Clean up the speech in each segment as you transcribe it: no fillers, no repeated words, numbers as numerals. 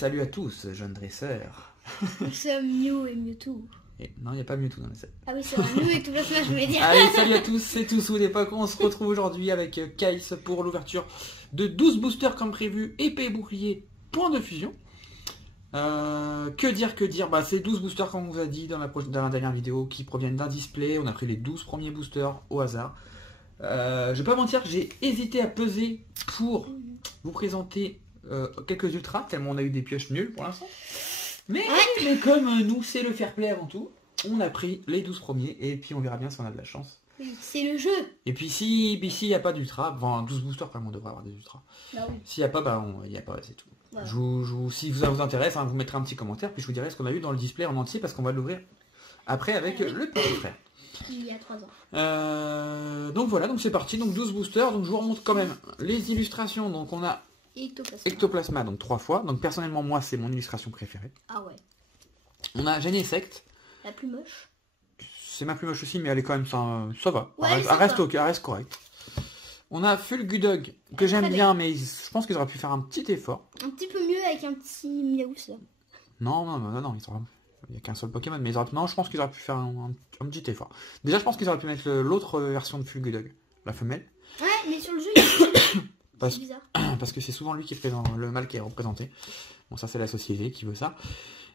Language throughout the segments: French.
salut à tous, jeunes dresseurs. Nous sommes Mew et Mewtwo. Non, il n'y a pas Mewtwo dans la scène. Ah oui, c'est un Mew et Ectoplasma, je voulais dire. Allez, salut à tous, c'est Toussou d'époque. On se retrouve aujourd'hui avec Kais pour l'ouverture de 12 boosters comme prévu, épée et bouclier, point de fusion. Que dire, bah, c'est 12 boosters comme on vous a dit dans la dernière vidéo qui proviennent d'un display. On a pris les 12 premiers boosters au hasard. Je vais pas mentir, j'ai hésité à peser pour vous présenter quelques ultras, tellement on a eu des pioches nulles pour l'instant. Mais comme nous, c'est le fair play avant tout, on a pris les 12 premiers et puis on verra bien si on a de la chance. C'est le jeu. Et puis s'il n'y a pas d'ultra, enfin 12 boosters quand même on devrait avoir des ultras. Bah oui. S'il n'y a pas, bah il n'y a pas, c'est tout. Voilà. Si ça vous intéresse, hein, vous mettrez un petit commentaire, puis je vous dirai ce qu'on a eu dans le display en entier parce qu'on va l'ouvrir après avec le petit frère. Il y a 3 ans. Donc voilà, donc c'est parti, donc 12 boosters, donc je vous remonte quand même les illustrations, donc on a Ectoplasma, donc 3 fois, donc personnellement moi c'est mon illustration préférée. Ah ouais. On a Genesect. La plus moche. C'est ma plus moche aussi, mais elle est quand même, ça va, ouais, elle reste correcte. On a Fulgudog, que j'aime bien, mais je pense qu'ils auraient pu faire un petit effort. Un petit peu mieux avec un petit Miaous là. Non, il n'y a qu'un seul Pokémon, mais non, je pense qu'ils auraient pu faire un petit effort. Déjà, je pense qu'ils auraient pu mettre l'autre version de Fulgudog, la femelle. Ouais, mais sur le jeu, c'est bizarre. Parce que c'est souvent lui qui est présent, le mâle qui est représenté. Bon, ça c'est la société qui veut ça.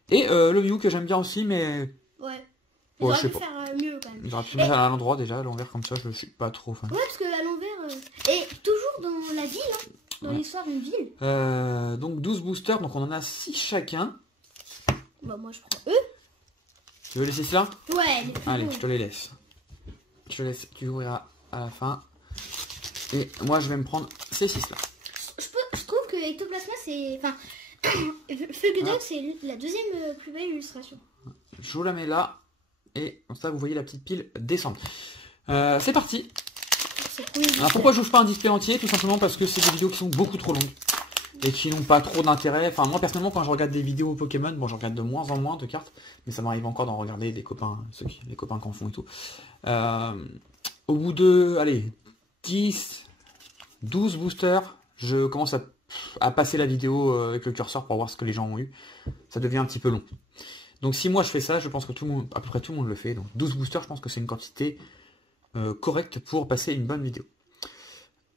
Et le Mew que j'aime bien aussi, mais... Ouais. Ils auraient pu faire mieux quand même. Ils auraient pu mettre à l'endroit déjà, à l'envers comme ça, je suis pas trop fan. Ouais, parce qu'à l'envers... Et toujours dans la ville, hein, dans l'histoire d'une ville. Donc 12 boosters, donc on en a 6 chacun. Bah moi je prends eux. Tu veux laisser cela? Ouais. Allez, je te les laisse. Je te laisse, tu ouvriras à la fin. Et moi je vais me prendre ces 6 là. Je trouve que Ectoplasma c'est... Enfin, Fulgudog c'est la deuxième plus belle illustration. Je vous la mets là. Et comme ça vous voyez la petite pile descendre. C'est parti. Alors pourquoi je n'ouvre pas un display entier? Tout simplement parce que c'est des vidéos qui sont beaucoup trop longues. Et qui n'ont pas trop d'intérêt. Enfin moi personnellement quand je regarde des vidéos Pokémon, bon je regarde de moins en moins de cartes. Mais ça m'arrive encore d'en regarder des copains, les copains qui en font et tout. Au bout de, allez, 10, 12 boosters, je commence à passer la vidéo avec le curseur pour voir ce que les gens ont eu. Ça devient un petit peu long. Donc si moi je fais ça, je pense que à peu près tout le monde le fait. Donc 12 boosters, je pense que c'est une quantité correcte pour passer une bonne vidéo.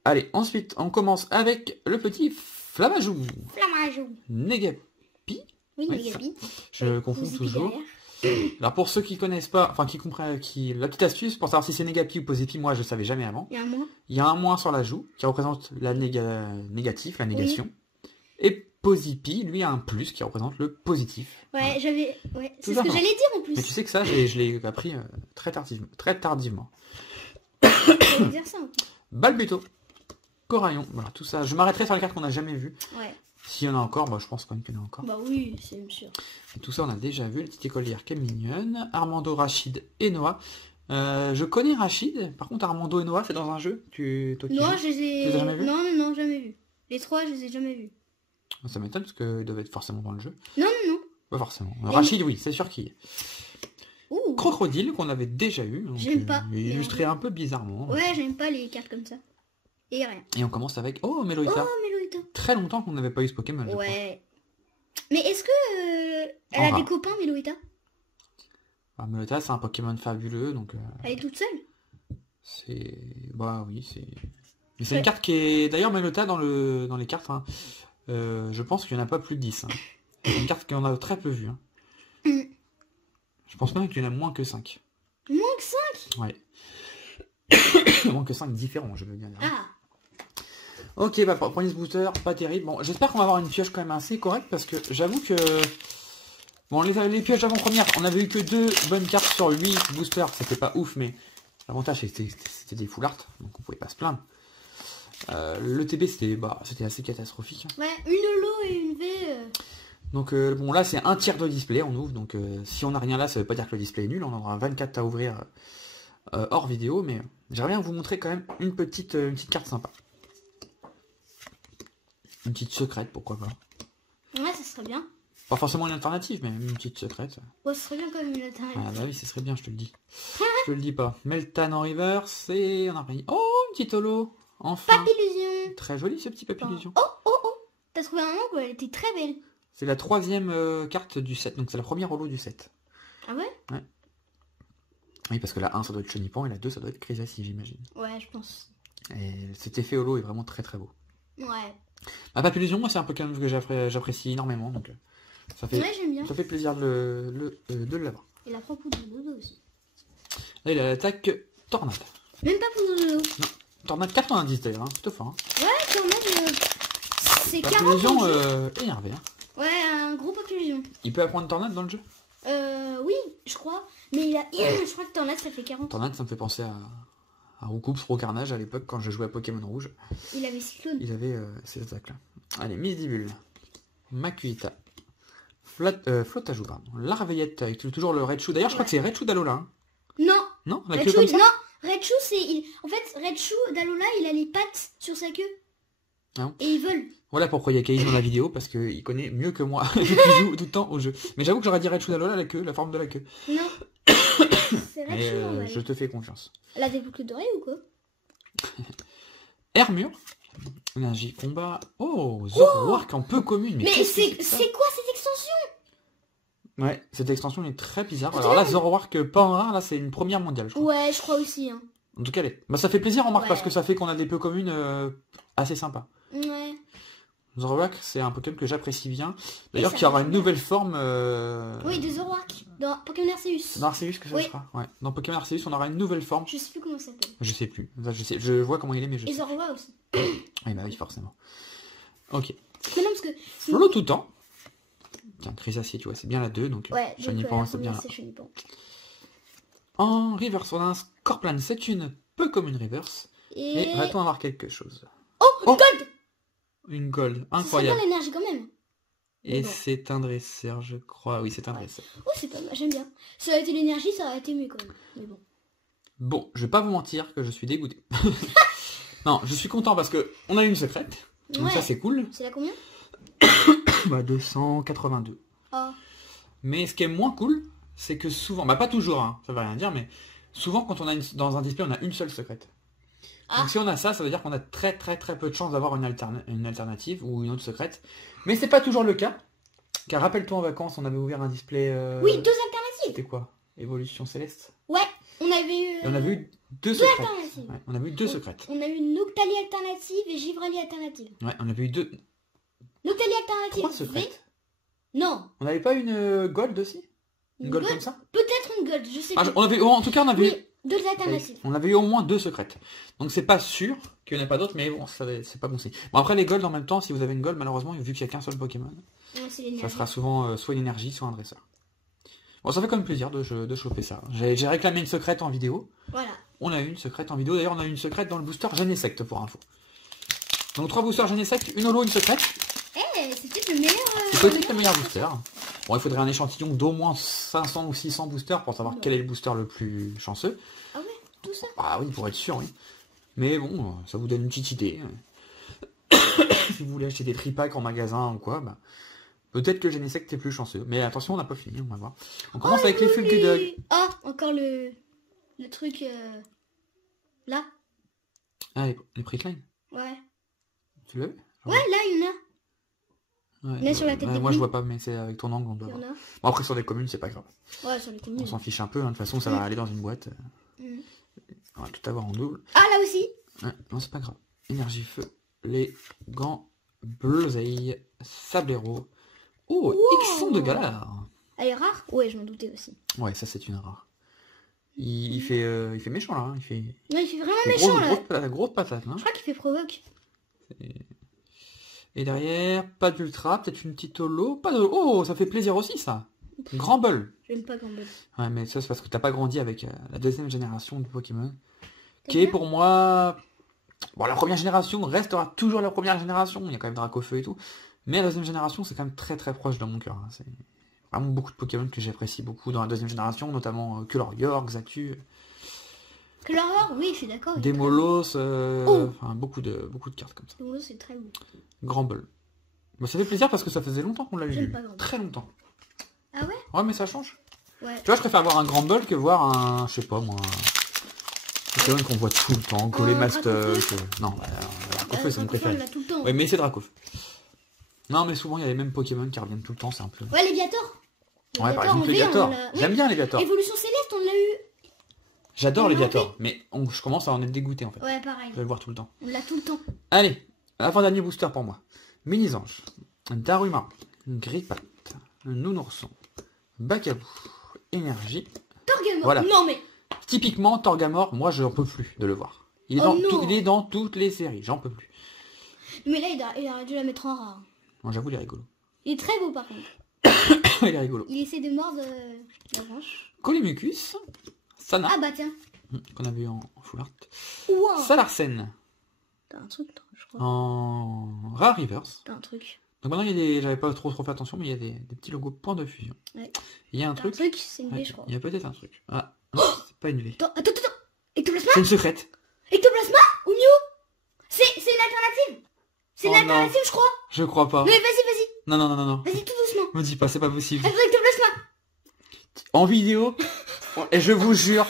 Allez, ensuite on commence avec le petit Flamajou. Negapi. Oui, Negapi. Je confonds toujours. Alors pour ceux qui connaissent pas, enfin qui comprennent, la petite astuce pour savoir si c'est Negapi ou Posipi, moi je savais jamais avant. Il y a un moins. Il y a un moins sur la joue qui représente la négatif, la négation. Et Posipi, lui, a un plus qui représente le positif. Ouais, c'est ce que j'allais dire en plus. Mais tu sais que ça, je l'ai appris très tardivement. J'allais dire ça en plus. Balbuto, Coraillon, voilà, tout ça. Je m'arrêterai sur les cartes qu'on n'a jamais vues. Ouais. S'il y en a encore, bah, je pense quand même qu'il y en a encore. Bah oui, c'est sûr. Et tout ça, on a déjà vu. La petite écolière qui est mignonne. Armando, Rachid et Noah. Je connais Rachid. Par contre, Armando et Noah, c'est dans un jeu. Non, je les ai... Tu les as jamais vus? Non, jamais vu. Les trois, je les ai jamais vus. Ça m'étonne parce qu'ils doivent être forcément dans le jeu. Non. Pas forcément. Rachid, oui, c'est sûr qu'il y est. Crocodile, qu'on avait déjà eu. J'aime pas. Illustré un peu bizarrement. Ouais, j'aime pas les cartes comme ça. Et rien. Et on commence avec... Oh, Meloita. Très longtemps qu'on n'avait pas eu ce Pokémon. Ouais. Mais est-ce que elle a des copains, Meloita? Meloita, c'est un Pokémon fabuleux, donc... Elle est toute seule? C'est... Bah oui, c'est... Mais c'est une carte qui est... D'ailleurs, Meloita, dans les cartes, hein, je pense qu'il n'y en a pas plus de 10. Hein. C'est une carte qu'on a très peu vue. Hein. Je pense même qu'il y en a moins que 5. Moins que 5? Ouais. Moins que 5 différents, je veux bien dire. Ah. Ok, bah premier booster, pas terrible. Bon, j'espère qu'on va avoir une pioche quand même assez correcte, parce que j'avoue que... Bon, les pioches d'avant-première, on avait eu que 2 bonnes cartes sur 8 boosters, c'était pas ouf, mais l'avantage c'était des full art, donc on pouvait pas se plaindre. Le TB c'était assez catastrophique. Hein. Ouais, une LO et une V. Donc bon là c'est un tiers de display, on ouvre, donc si on n'a rien là, ça veut pas dire que le display est nul, on en aura 24 à ouvrir hors vidéo, mais j'aimerais bien vous montrer quand même une petite carte sympa. Une petite secrète, pourquoi pas. Ouais, ça serait bien. Pas forcément une alternative, mais une petite secrète. Ouais, ça serait bien quand même une alternative. Ah bah oui, ce serait bien, je te le dis. Je te le dis pas. Meltan en reverse, et on a pris... Oh, une petite holo. Enfin. Papillusion. Très joli ce petit papillusion. Oh. T'as trouvé un nom où elle était très belle. C'est la 3e carte du set, donc c'est la première holo du set. Ah ouais? Ouais. Oui, parce que la 1 ça doit être Chenipan et la 2 ça doit être Crisassi, j'imagine. Ouais, je pense. Et cet effet holo est vraiment très très beau. Ouais. La Papillusion, moi c'est un Pokémon que j'apprécie énormément, donc ça fait, Ouais, j'aime bien. ça fait plaisir de l'avoir. Et la prend pour dodo aussi. Là il a l'attaque Tornade. Même pas pour dodo. Non, Tornade 90 d'ailleurs, hein, plutôt fort. Hein. Ouais, Tornade, c'est 40 Papillusion dans le jeu. énervé. Hein. Ouais, un gros Papillusion. Il peut apprendre Tornade dans le jeu? Oui, je crois. Mais je crois que Tornade ça fait 40. Tornade ça me fait penser à Roucoups Pro Carnage à l'époque quand je jouais à Pokémon Rouge. Il avait Cyclone. Il avait ces attaques là. Allez, Misdibule, Makuita, Flottajoux, pardon, Larveillette avec toujours le Raichu. D'ailleurs je crois que c'est Raichu d'Alola. Hein. Non. Non, la queue Raichu, comme ça. non, Raichu c'est... En fait, Raichu d'Alola, il a les pattes sur sa queue. Ah. Et il vole. Voilà pourquoi il y a Kaïs dans la vidéo, parce qu'il connaît mieux que moi, vu qu'il joue tout le temps au jeu. Mais j'avoue que j'aurais dit Raichu d'Alola, la queue, la forme de la queue. Non. C'est Mais Raichu normal. je te fais confiance. Elle a des boucles d'oreilles ou quoi? Hermure, énergie combat. Oh, Zoroark en peu commune. Mais c'est quoi cette extension? Ouais, cette extension est très bizarre. Alors là, Zoroark pas en rare, là c'est une première mondiale, je crois. Ouais, je crois aussi. Hein. En tout cas, bah, ça fait plaisir, remarque, Ouais. parce que ça fait qu'on a des peu communes assez sympas. Ouais. Zoroark, c'est un Pokémon que j'apprécie bien. D'ailleurs, ça qui aura fait une bien. nouvelle forme. Oui, de Zoroark. Dans Pokémon Arceus. Dans Arceus, que ça Oui. sera. Ouais. Dans Pokémon Arceus, on aura une nouvelle forme. Je sais plus comment ça s'appelle. Je sais plus. Ça, je sais. Je vois comment il est, mais je Et sais. Zoroark aussi. Oui, bah oui, forcément. Ok. Mais non, parce que... Flolo tout temps. Tiens, Crisassi, tu vois, c'est bien la 2, donc Ouais, donc Chenipan, la c'est bien première, là. c'est Chenipan. En reverse, on a un Scorpion, c'est une peu commune reverse. Et... Et va-t-on avoir quelque chose? Oh, Gold. Une gold, C'est incroyable. bien l'énergie quand même. Et bon. c'est un dresseur, je crois. Oui, c'est un dresseur. Oh, c'est pas mal, j'aime bien. Ça aurait été l'énergie, ça aurait été mieux quand même. Mais bon. Bon, je vais pas vous mentir que je suis dégoûté. Non, je suis content parce que on a une secrète. Donc Ouais. ça, c'est cool. C'est là combien? Bah, 282. Oh. Mais ce qui est moins cool, c'est que souvent, bah pas toujours, hein, ça veut rien dire, mais souvent quand on a dans un display, on a une seule secrète. Ah. Donc si on a ça, ça veut dire qu'on a très peu de chance d'avoir une alternative ou une autre secrète. Mais c'est pas toujours le cas. Car rappelle-toi en vacances, on avait ouvert un display... Oui, 2 alternatives. C'était quoi? Évolution Céleste? Ouais, on avait eu... Et on avait eu deux secrètes. alternatives. Ouais, on avait eu deux secrètes. On a eu Noctali alternative et Givrali alternative. Ouais, on avait eu Noctali alternative. trois secrètes. Non. On n'avait pas une gold aussi? Une gold comme ça? Peut-être une gold, je sais Ah, pas. on avait, en tout cas, on avait eu... Oui, 2 alternatives. On avait eu au moins 2 secrètes. Donc c'est pas sûr qu'il n'y en ait pas d'autres, mais bon, c'est pas bon signe. Bon, après les golds en même temps, si vous avez une gold, malheureusement, vu qu'il n'y a qu'un seul Pokémon, Ouais, c'est l'énergie. ça sera souvent soit une énergie, soit un dresseur. Bon, ça fait quand même plaisir de choper ça. J'ai réclamé une secrète en vidéo. Voilà. On a eu une secrète en vidéo. D'ailleurs, on a eu une secrète dans le booster Genesect pour info. Donc 3 boosters Genesect, une holo, une secrète. Eh, c'était le meilleur... C'est peut-être le meilleur booster. Bon, il faudrait un échantillon d'au moins 500 ou 600 boosters pour savoir quel est le booster le plus chanceux. Ah ouais, tout ça. Ah oui, pour être sûr, oui. Mais bon, ça vous donne une petite idée. Si vous voulez acheter des tripacks en magasin ou quoi, bah, peut-être que Genesect est plus chanceux. Mais attention, on n'a pas fini, on va voir. On commence avec les Fulgudog. Ah, encore le truc... Là. Ah, les Prickline. Ouais. Tu l'as vu? Ouais, là, il y en a. Ouais, Il y en a sur la tête de moi je Pink. vois pas, mais c'est avec ton angle, on doit Il y en voir. a. Bon, après sur les communes, c'est pas grave. Ouais, sur les On communes. s'en fiche un peu, hein. De toute façon, ça va aller dans une boîte. Mm. On va tout avoir en double. Ah, là aussi. Ouais, non, c'est pas grave. Énergie feu, les gants, Bleuseille, Sablero. Oh, Wow. X100 de Galar. Elle est rare? Ouais, je m'en doutais aussi. Ouais, ça c'est une rare. Il fait méchant là, hein. Il fait Non, il fait vraiment méchant, là. grosse patate. Hein. Je crois qu'il fait provoque. Et derrière, pas d'ultra, peut-être une petite holo. Pas de... Oh, ça fait plaisir aussi ça. Grand Bull. J'aime pas Gumball. Ouais, mais ça c'est parce que t'as pas grandi avec la deuxième génération de Pokémon. T'aimes Qui est bien pour moi... Bon, la première génération restera toujours la première génération. Il y a quand même Dracofeu et tout. Mais la deuxième génération, c'est quand même très proche dans mon cœur. Hein. C'est vraiment beaucoup de Pokémon que j'apprécie beaucoup dans la deuxième génération, notamment Colorior, Xatu, Color, oui, je suis d'accord. il est Demolos, Oh. enfin beaucoup de cartes comme ça. très beau. Demolos, c'est très beau. Grand Bull. Bah, ça fait plaisir parce que ça faisait longtemps qu'on l'a J'aime eu. pas Grand Bull. Très longtemps. Ah ouais? Ouais, mais ça change. Ouais. Tu vois, je préfère voir un Grand Bull que voir un, je sais pas moi, un Pokémon qu'on voit tout le temps, Collé Master. Dracofeu. Non, Dracofeu c'est mon Dracofeu, préféré. on l'a tout le temps. Ouais, mais c'est Dracofeu. Non, mais souvent, il y a les mêmes Pokémon qui reviennent tout le temps, c'est un peu... Ouais, Léviator. Ouais, par exemple, Léviator. J'aime bien Léviator. Évolution Céleste, on l'a eu. J'adore Léviator, mais je commence à en être dégoûté, en fait. Ouais, pareil. Je vais le voir tout le temps. On l'a tout le temps. Allez, avant-dernier booster pour moi. Mini-Ange, Daruma, Grippat, Nounourson, Bakabou, Énergie. Torgamore. Voilà. Non, mais... Typiquement, Torgamore, moi, je n'en peux plus de le voir. Il est dans toutes les séries, j'en peux plus. Mais là, il aurait dû la mettre en rare. Bon, j'avoue, il est rigolo. Il est très beau, par contre. Il est rigolo. Il essaie de mordre la branche. Colimucus, Sana, Ah bah tiens. qu'on a vu en full art. Wow. Salarsen, T'as un truc, toi, je crois. en Rare Reverse. T'as un truc. Donc maintenant, il y a des... J'avais pas trop fait attention, mais il y a des petits logos points de fusion. Ouais. Il y a un T'as un truc... truc, c'est une V, Ouais, je crois. il y a peut-être un truc. Ah, non, c'est pas une V. Attends. Ectoplasma. C'est une secrète. Ectoplasma ou Mew. C'est une alternative. C'est une alternative, je crois. Je crois pas. Mais vas-y. Non. Vas-y, tout doucement. Me dis pas, c'est pas possible. Attends, Ectoplasma. En vidéo, et je vous jure,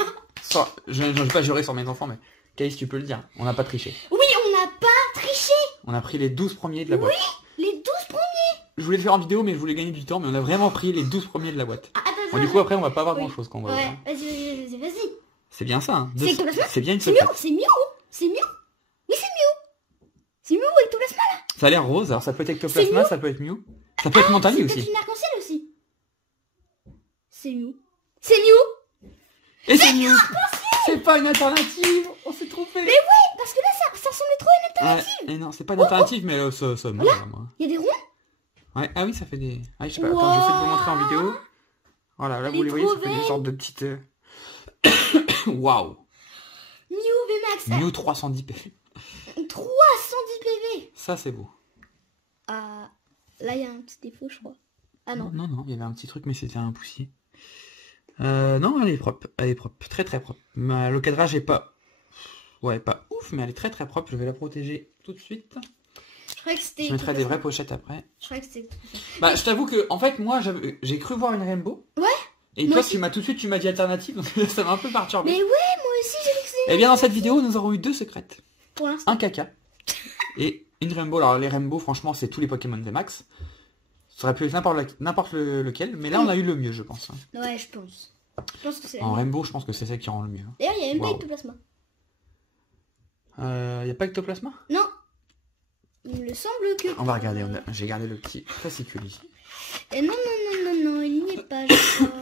je ne vais pas jurer sur mes enfants, mais Caïs, tu peux le dire, on n'a pas triché. Oui, on n'a pas triché. On a pris les 12 premiers de la boîte. Oui, les 12 premiers. Je voulais le faire en vidéo, mais je voulais gagner du temps, mais on a vraiment pris les 12 premiers de la boîte. Ah, attends. Bon, du coup, après, on va pas avoir Oui. grand chose quand on va Ouais, voir. vas-y. C'est bien ça, hein. C'est Ectoplasma. C'est bien une C'est secrète. Mew. Oui, c'est Mew. C'est Mew ou Ectoplasma là. Ça a l'air rose, alors ça peut être Ectoplasma, Mew. ça peut être Mew. Ça peut être Montagny C'est aussi. peut-être une arc-en-ciel aussi. C'est Mew. Et c'est Mew. C'est pas une alternative. On s'est trompé. Mais oui, parce que là, ça ressemblait trop à une alternative. Ouais, et non, c'est pas une alternative, mais ça moi. Il y a des ronds. Ouais, ah oui, ça fait des... Ah, je sais pas, attends, j'essaie de vous montrer en vidéo. Voilà, là, Elle vous est les voyez, trop ça fait des belle. sortes de petites... Waouh. Mew VMAX. Mew 310 PV. 310 PV. Ça, c'est beau. Ah, là, il y a un petit défaut, je crois. Ah non. Non, il y avait un petit truc, mais c'était un poussier. Non, elle est propre. Très très propre. Le cadrage est pas... Ouais, pas ouf, mais elle est très très propre. Je vais la protéger tout de suite. Je croyais que c'était... Je mettrai des vraies pochettes après. Je croyais que c'était... Bah, je t'avoue que, en fait, moi, j'ai cru voir une Rainbow. Ouais. Et Moi toi, aussi. tout de suite, tu m'as dit alternative, donc ça m'a un peu perturbé. Mais ouais, moi aussi, j'ai vu que c'était... Et bien, dans cette vidéo, nous aurons eu 2 secrètes. Pour l'instant. Un caca. Et une Rainbow. Alors, les Rainbow, franchement, c'est tous les Pokémon VMAX. Ça aurait pu être n'importe lequel, mais là, on a eu le mieux, je pense. Ouais, je pense. Je pense que c'est... En Rainbow, je pense que c'est celle qui rend le mieux. D'ailleurs, il y a même pas Wow. Ectoplasma. Y a pas Ectoplasma? Non. Il me semble que... On va regarder, j'ai gardé le petit fascicule ici. Et non, il n'y est pas, je crois.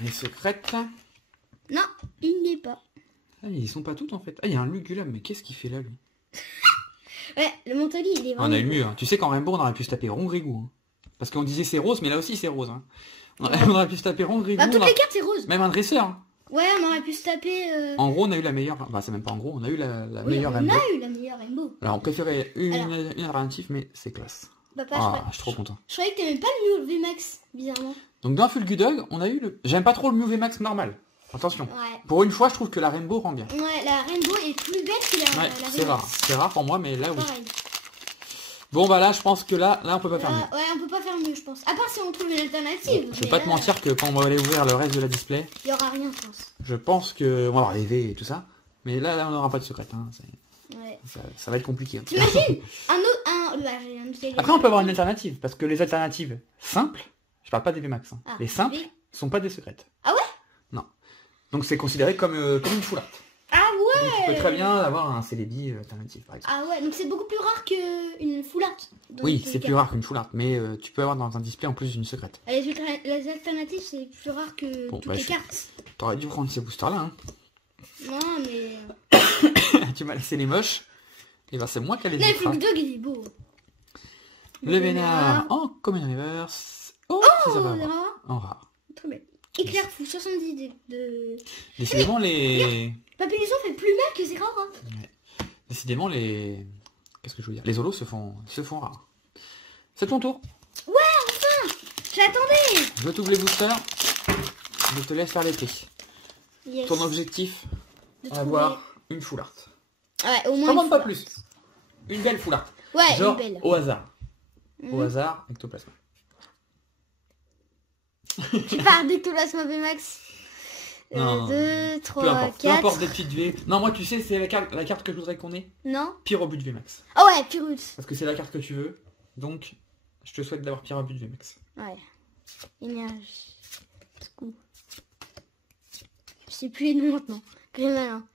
Les secrètes. Non, il n'y est pas. Ah, ils sont pas toutes en fait. Ah, il y a un Lugulum, mais qu'est-ce qu'il fait là, lui? Ouais, le Montoli, il est vraiment... On a eu le mieux, hein. Tu sais qu'en Rainbow, on aurait pu se taper Rongrigou. Hein. Parce qu'on disait c'est rose, mais là aussi c'est rose. Hein. On aurait pu se taper Rongrigou. Bah, toutes les cartes, c'est rose. Même un dresseur. Hein. Ouais, on aurait pu se taper... En gros, on a eu la meilleure... Bah, c'est même pas en gros, on a eu la meilleure on Rainbow. a eu la meilleure Rainbow. Alors, on préférait une Alors. alternative, mais c'est classe. Papa, Je suis trop content. je croyais que t'aimais pas le Mew VMAX, bizarrement. Donc, dans Fulgudog, on a eu le... J'aime pas trop le Mew VMAX normal. Attention. Ouais. Pour une fois, je trouve que la Rainbow rend bien. Ouais, la Rainbow est plus belle que la Ouais, la c'est rare. VMAX. C'est rare pour moi, mais là, oui. Pareil. Bon, bah là, je pense que là, on peut pas faire mieux. Ouais, on peut pas faire mieux, je pense. À part si on trouve une alternative. Je vais mais pas là, te mentir que quand on va aller ouvrir le reste de la display, il y aura rien, je pense. je pense que on va avoir les V et tout ça. Mais là on n'aura pas de secret. Hein. Ouais. Ça va être compliqué. Hein. T'imagines j'ai un autre Après, on peut avoir une alternative. Parce que les alternatives simples, je parle pas des VMAX. Hein. Ah, les simples V. sont pas des secrètes. Ah ouais? Non. Donc c'est considéré comme une full art. Ah ouais. Donc tu peux très bien avoir un Celebi alternative par exemple. Ah ouais, donc c'est beaucoup plus rare qu'une full art. dans Oui, tous les c'est cas. plus rare qu'une full art. Mais tu peux avoir dans un display en plus une secrète. Les alternatives, c'est plus rare que Bon, toutes bah, les cartes. T'aurais dû prendre ces boosters là. Hein. Non, mais... Tu m'as laissé les moches. Et ben c'est moi qui allais Là, le les Fulgudog, il est beau. Le Vénard en Common Reverse. Oh, ça va là. avoir. En rare. Très bien. Éclair fou, 70 de... Décidément les... Papilluson fait plus mal que c'est rare. Hein. Décidément les... Qu'est-ce que je veux dire? Les holos se font rares. C'est ton tour. J'attendais. Je t'ouvre les boosters. Je te laisse faire les prix. Yes. Ton objectif, De trouver- avoir une full art. Ouais, au Je moins t'en une demande pas fois. plus. Une belle full art. Ouais, Genre une belle. au hasard. Mhm. Au hasard, ectoplasma. Tu pars d'Ectoplasma VMAX. Non, 2, Peu 3, importe. Peu 4. importe des petites V. Non, moi tu sais, c'est la carte que je voudrais qu'on ait. Non? Pire au but de VMAX. Ah ouais, Pyrrhus. Parce que c'est la carte que tu veux. Donc, Je te souhaite d'avoir pire un budget, Max. Ouais. Énergie. Scoop. Je sais plus les noms maintenant. Quel malin.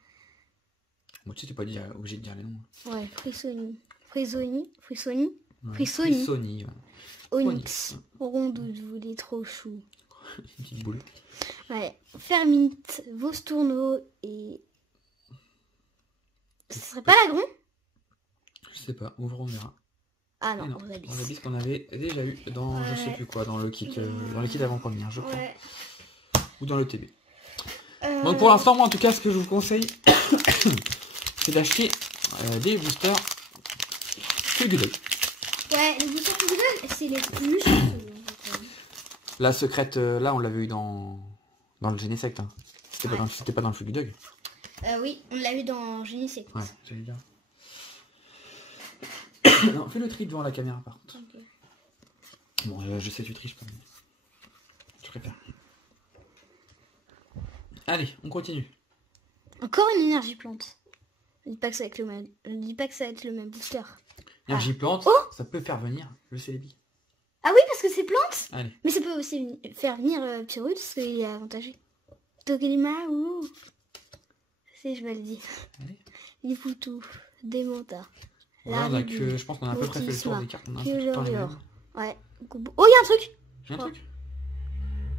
Moi, tu sais, t'es pas obligé de dire les noms. Ouais, Frissoni. Frissoni. Frissoni. Ouais. Frissoni. Frissoni, ouais. Onyx. Rondoudou, il est trop chou. Une petite boule. Ouais. Fermite. Vostourneau et... Ce serait pas l'agron? Je sais pas, ouvrons, on verra. Ah non, non, Ourabis. Ourabis qu'on avait déjà eu dans je sais plus quoi, dans le kit avant-première, je crois. Ouais. Ou dans le TB. Donc pour l'instant, moi en tout cas, ce que je vous conseille, c'est d'acheter des boosters Fulgudog. Ouais, les boosters Fulgudog, c'est les plus chanceux. La secrète, là, on l'avait eu dans le Genesect. Hein. C'était pas dans le Fulgudog. Oui, on l'a eu dans Genesect. Ouais, j'allais dire. Non, fais le tri devant la caméra par contre. Okay. Bon, je sais tu triches quand même. Je préfère. Allez, on continue. Encore une énergie plante. Je dis pas que ça va être le même. Je dis pas que ça va être le même booster. Énergie plante, oh, ça peut faire venir le Celebi. Ah oui, parce que c'est plante. Allez. Mais ça peut aussi faire venir Pyrrhus, parce qu'il est avantagé. Togedema ou... Si je me le dis. Allez. Lifutu, Démonta. Voilà, je pense qu'on a à peu près fait le tour des cartes. On a un peu tout le temps les mêmes. Ouais. Oh, il y a un truc. J'ai un truc.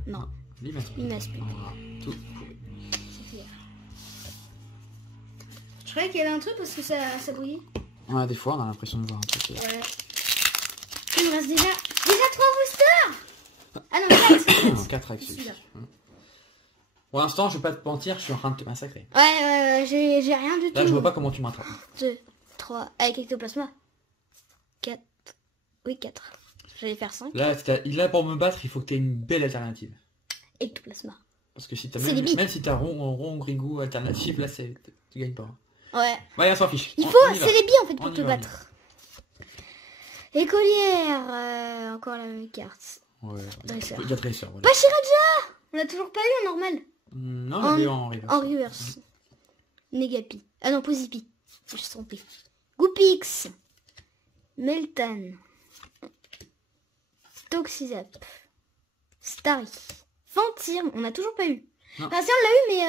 Non. Limaspli. Tout. Je croyais qu'il y avait un truc parce que ça brillait. Ouais, des fois on a l'impression de voir un truc. Ouais. Il me reste déjà 3 boosters. Ah non, 4. 4 avec celui-ci. Pour l'instant, je vais pas te mentir, je suis en train de te massacrer. Ouais, j'ai rien du tout. Là, je vois pas comment tu m'attrapes. 2, 3, avec Ectoplasma. 4. Oui, 4. J'allais faire 5. Là, pour me battre, il faut que tu aies une belle alternative. Ectoplasma. Parce que si même si t'as rond grigou alternative, là, tu gagnes pas. Ouais. Ouais, on s'en fiche. Il faut, c'est les billes en fait pour te battre. Écolière, encore la même carte. Ouais. Dresseur. Il y a Dresseur. Voilà. Pas Shiraja. On l'a toujours pas eu en normal. Non, on l'a eu en reverse. En reverse. Negapi. Ah non, Posipi. Je suis trompée. Goopix. Meltan. Toxizap. Starry. Fantirm. On n'a toujours pas eu. Non. Enfin, si on l'a eu, mais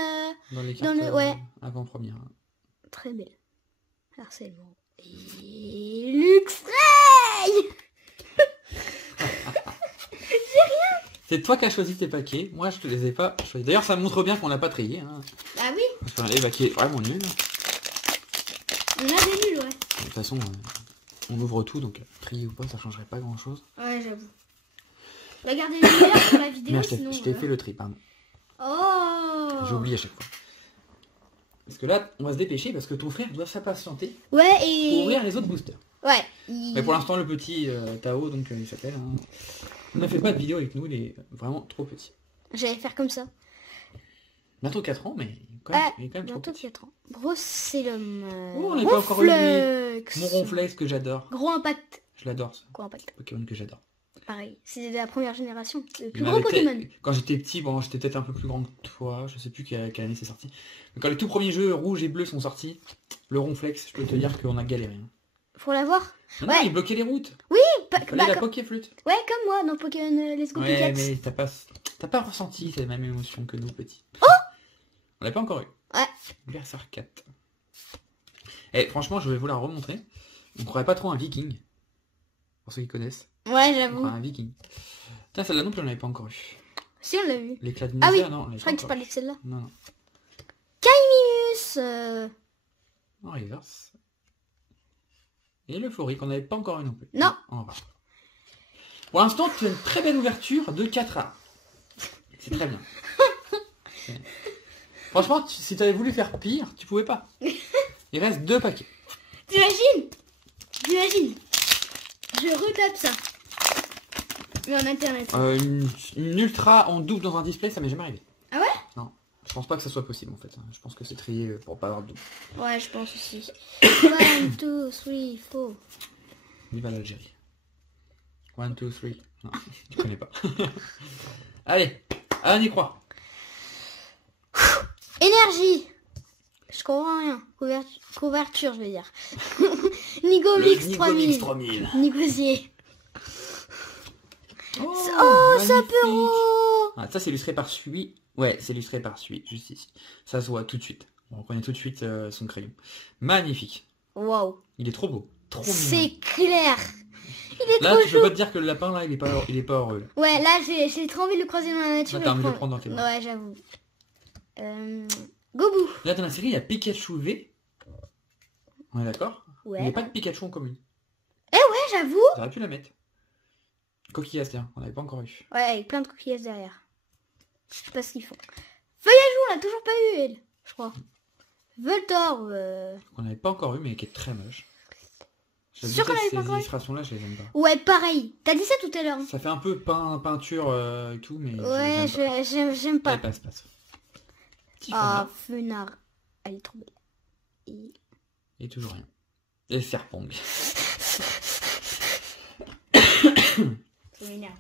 dans les cartes ouais. avant-première. Très belle. Harcèlement. Et Luxray. C'est toi qui as choisi tes paquets. Moi, je te les ai pas choisis. D'ailleurs, ça montre bien qu'on n'a pas trié. Hein. Ah oui. Parce qu'on a des paquets vraiment nuls. On a des nuls, ouais. De toute façon, on ouvre tout, donc trier ou pas, ça changerait pas grand-chose. Ouais, j'avoue. Regardez les lumières sur la vidéo, sinon... Je t'ai fait le tri, pardon. Oh. J'oublie à chaque fois. Parce que là, on va se dépêcher parce que ton frère doit s'impatienter ouais, et... pour ouvrir les autres boosters. Ouais. Mais pour l'instant, le petit Tao, donc il s'appelle... Hein, il ne fait pas de vidéo avec nous, il est vraiment trop petit. J'allais faire comme ça. Bientôt 4 ans, mais il est quand même trop petit. Bientôt 4 ans. Brossellum. Oh, on n'a pas encore eu mon Ronflex que j'adore. Gros impact. Je l'adore, ça. Gros impact. Pokémon que j'adore. Pareil, c'est de la première génération. Le plus gros Pokémon. Quand j'étais petit, bon, j'étais peut-être un peu plus grand que toi, je sais plus quelle année c'est sorti. Mais quand les tout premiers jeux rouges et bleus sont sortis, le Ronflex, je peux te dire qu'on a galéré. Hein. Pour l'avoir. Non, il bloquait les routes. Oui, la Pokéflute. Ouais, comme moi dans Pokémon Let's Go Ouais, Pikachu. mais t'as pas ressenti cette même émotion que nous, petits. Oh, on l'a pas encore eu. Ouais. Berserk 4. Et franchement, je vais vous la remontrer. On croirait pas trop un viking. Pour ceux qui connaissent. Ouais, j'avoue. Un viking. Putain, celle-là non plus, on l'avait pas encore eu. Si, on l'a vu. L'éclat de ah oui, non. Je crois que tu parlais de celle-là. Non. Caimimus. En reverse. Et l'euphorie qu'on n'avait pas encore eu non plus. Non. En rare. Pour l'instant, tu as une très belle ouverture de 4 rares. C'est très bien. Franchement, si tu avais voulu faire pire, tu pouvais pas. Il reste 2 paquets. T'imagines je retape ça. Mais en internet. Une ultra en double dans un display, ça m'est jamais arrivé. Ah ouais? Non. Je pense pas que ça soit possible en fait. Je pense que c'est trié pour pas avoir de double. Ouais, je pense aussi. 1, 2, 3, 4. Vive l'Algérie. 1, 2, 3. Non, tu connais pas. Allez, on y croit. Énergie. Je comprends rien. Couverture, je vais dire. Nigomix 3000. Négocier. Sapero. Ah, ça c'est illustré par Sui. Ouais, c'est illustré par Sui, juste ici. Ça se voit tout de suite. On reconnaît tout de suite son crayon. Magnifique. Waouh. Il est trop beau. Trop mignon. C'est clair. Il est Là, trop tu peux pas te dire que le lapin, là, il est pas heureux. Là. Ouais, là, j'ai trop envie de le croiser dans la nature. Là, t'as envie de le prendre dans tes mains. Ouais, j'avoue. Gobou. Là, dans la série, il y a Pikachu V. On est d'accord? Ouais. Il n'y a pas de Pikachu en commune. Eh ouais, j'avoue. T'aurais pu la mettre. Coquillasse, tiens, on n'avait pas encore eu. Ouais, avec plein de coquillasses derrière. Je sais pas ce qu'ils font. Feuillage, on l'a toujours pas eu, elle, je crois. Voltor. On n'avait pas encore eu, mais qui est très moche. Sûr qu'on avait pas encore eu. Ces illustrations-là, je les aime pas. Ouais, pareil. T'as dit ça tout à l'heure. Ça fait un peu peinture et tout, mais... Ouais, j'aime pas. Allez, passe. Petit Ah, Fenard. Fenard. Elle est trop belle. Et toujours rien. Et Serpong. Ça m'énerve.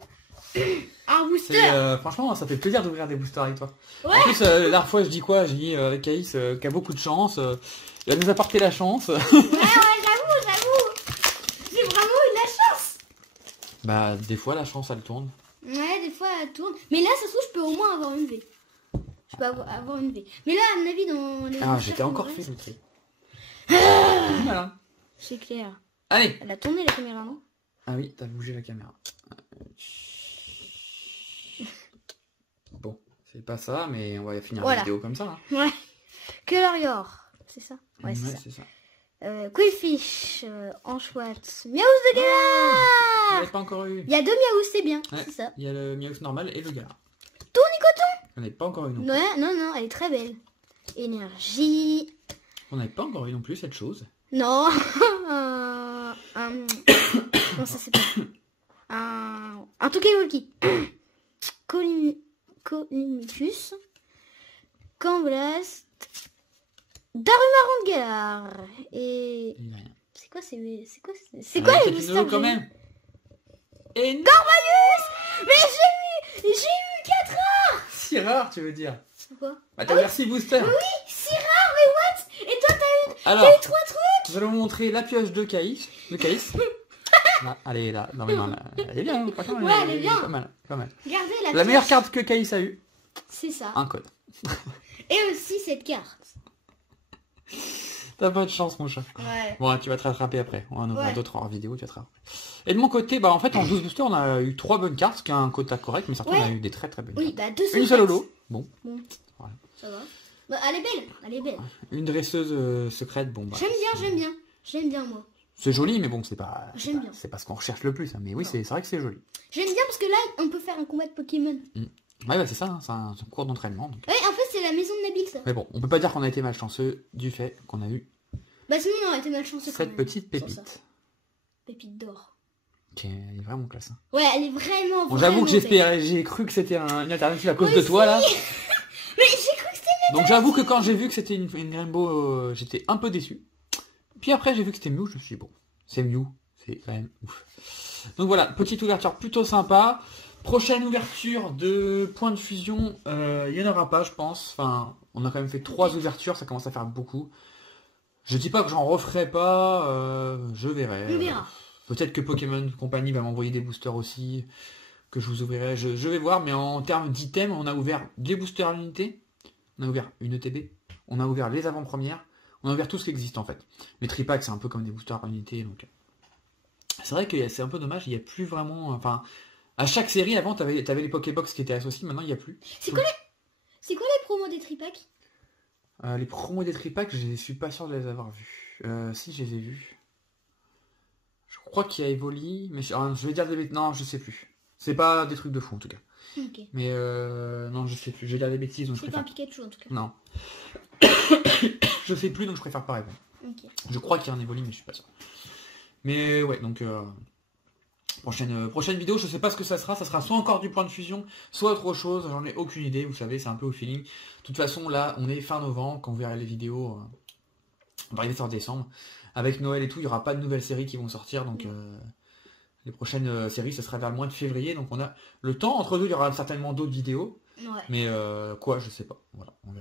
Un booster. Franchement, ça fait plaisir d'ouvrir des boosters avec toi. Ouais. En plus, la dernière fois, je dis quoi? Je dis avec Caïs qui a beaucoup de chance. Il va nous apporter la chance. Ouais, j'avoue. J'ai vraiment eu de la chance. Bah, des fois, la chance, elle tourne. Ouais, des fois, elle tourne. Mais là, ça se trouve, je peux au moins avoir une V. Je peux avoir une V. Mais là, à mon avis, dans les... Ah, j'étais encore fait le tri. Voilà. C'est clair. Allez. Elle a tourné la caméra, non? Ah oui, t'as bougé la caméra. Bon, c'est pas ça, mais on va finir la vidéo comme ça. Hein. Ouais. Colorior, c'est ça? Ouais, c'est ça. Quillfish, Anchoite, Miaus de Gala. On n'avait pas encore eu. Il y a deux Miaus, c'est bien, ouais, c'est ça. Il y a le Miaus normal et le Gala. Tournicoton. On n'avait pas encore eu non plus. Ouais, non, elle est très belle. Énergie. On n'avait pas encore eu non plus cette chose. Non. Comment ça s'appelle? Un Tokiwoki. Colimicus. Camblast. Darumaron de Galar. Et... Il n'y a rien. C'est quoi les boosters quand même. Et Gorbayus. Mais j'ai eu 4 rares. 6 rares, tu veux dire? Pourquoi? Bah t'as ouvert 6 boosters. Oui, 6 rares, mais what? Et toi Alors, t'as eu 3 trucs. nous allons vous montrer la pioche de Caïs. Là, elle est là, dans mes mains. Là. Elle est bien, franchement. Ouais, elle est bien. Pas mal. Regardez La meilleure carte que Caïs a eu. C'est ça. Un code. Et aussi cette carte. T'as pas de chance, mon chat. Ouais. Bon, tu vas te rattraper après. On en aura d'autres hors vidéo, tu vas te rattraper. Et de mon côté, bah en fait, en 12 boosters, on a eu 3 bonnes cartes, ce qui est un quota correct, mais surtout, on a eu des très bonnes cartes. Bah 2 une seule holo. Bon. Voilà. Ça va. Bah, elle est belle. Une dresseuse secrète, bon bah. J'aime bien moi. C'est joli, mais bon, c'est pas. J'aime bien. C'est pas ce qu'on recherche le plus, hein. Mais oui, c'est vrai que c'est joli. J'aime bien parce que là, on peut faire un combat de Pokémon. Ouais, bah c'est ça, hein, c'est un cours d'entraînement. Donc... Ouais, en fait, c'est la maison de Nabil, ça. Mais bon, on peut pas dire qu'on a été malchanceux du fait qu'on a eu. Bah sinon, on aurait été malchanceux. Cette petite pépite. Pépite d'or. Qui est vraiment classe. Hein. Ouais, elle est vraiment. Bon, j'avoue que j'ai cru que c'était une alternative à cause de toi là. Mais j'ai cru que c'était une. Donc j'avoue que quand j'ai vu que c'était une Rainbow, j'étais un peu déçu. Puis après j'ai vu que c'était Mew, je me suis dit bon, c'est Mew, c'est quand même ouf. Donc voilà, petite ouverture plutôt sympa. Prochaine ouverture de point de fusion, il n'y en aura pas je pense. Enfin, on a quand même fait 3 ouvertures, ça commence à faire beaucoup. Je dis pas que j'en referai pas, je verrai. On verra. Peut-être que Pokémon Company va m'envoyer des boosters aussi, que je vous ouvrirai. Je vais voir, mais en termes d'items, on a ouvert des boosters à l'unité, on a ouvert une ETB, on a ouvert les avant-premières, on a ouvert tout ce qui existe en fait. Les tripacks, c'est un peu comme des boosters à l'unité, donc... C'est vrai que c'est un peu dommage, il n'y a plus vraiment... Enfin, à chaque série, avant, t'avais les Pokébox qui étaient associés, maintenant, il n'y a plus. C'est quoi les promos des tripacks? Les promos des tripacks, je suis pas sûr de les avoir vus. Si, je les ai vus. Je crois qu'il y a Evoli, mais je vais dire des bêtises. Non, je sais plus. C'est pas des trucs de fou en tout cas. Okay. Mais non, je sais plus. Je vais dire des bêtises, donc je préfère. C'est pas un Pikachu en tout cas. Non. Je sais plus, donc je préfère pas répondre. Okay. Je crois qu'il y a un Evoli, mais je suis pas sûr. Mais ouais, donc prochaine vidéo, je sais pas ce que ça sera soit encore du point de fusion, soit autre chose, j'en ai aucune idée, vous savez, c'est un peu au feeling. De toute façon, là, on est fin novembre, quand vous verrez les vidéos, on va arriver sur décembre. Avec Noël et tout, il n'y aura pas de nouvelles séries qui vont sortir, donc les prochaines séries, ce sera vers le mois de février, donc on a le temps, entre deux, il y aura certainement d'autres vidéos. Ouais. Mais quoi, je sais pas. Voilà, on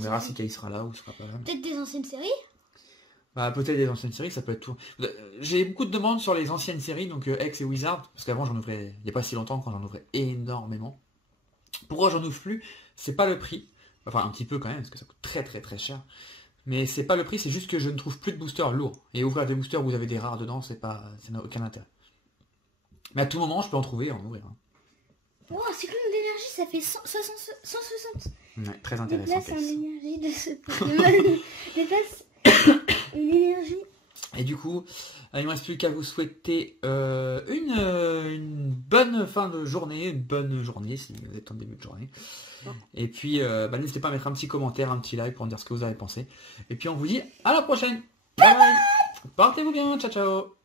verra si Kay sera là ou il sera pas là. Peut-être des anciennes séries. Bah, peut-être des anciennes séries, ça peut être tout. J'ai beaucoup de demandes sur les anciennes séries, donc X et Wizard, parce qu'avant j'en ouvrais, il n'y a pas si longtemps, quand j'en ouvrais énormément. Pourquoi j'en ouvre plus? C'est pas le prix, enfin un petit peu quand même, parce que ça coûte très très très cher. Mais c'est pas le prix, c'est juste que je ne trouve plus de boosters lourds. Et ouvrir des boosters où vous avez des rares dedans, ça n'a aucun intérêt. Mais à tout moment, je peux en trouver et en ouvrir. Hein. Wow, cyclone d'énergie, ça fait 160. Ouais, très intéressant. Déplace l'énergie de ce Pokémon. Déplace une énergie. Et du coup, il ne me reste plus qu'à vous souhaiter une bonne fin de journée, une bonne journée si vous êtes en début de journée. Et puis, n'hésitez pas à mettre un petit commentaire, un petit like pour me dire ce que vous avez pensé. Et puis on vous dit à la prochaine. Bye bye. Portez-vous bien, ciao ciao.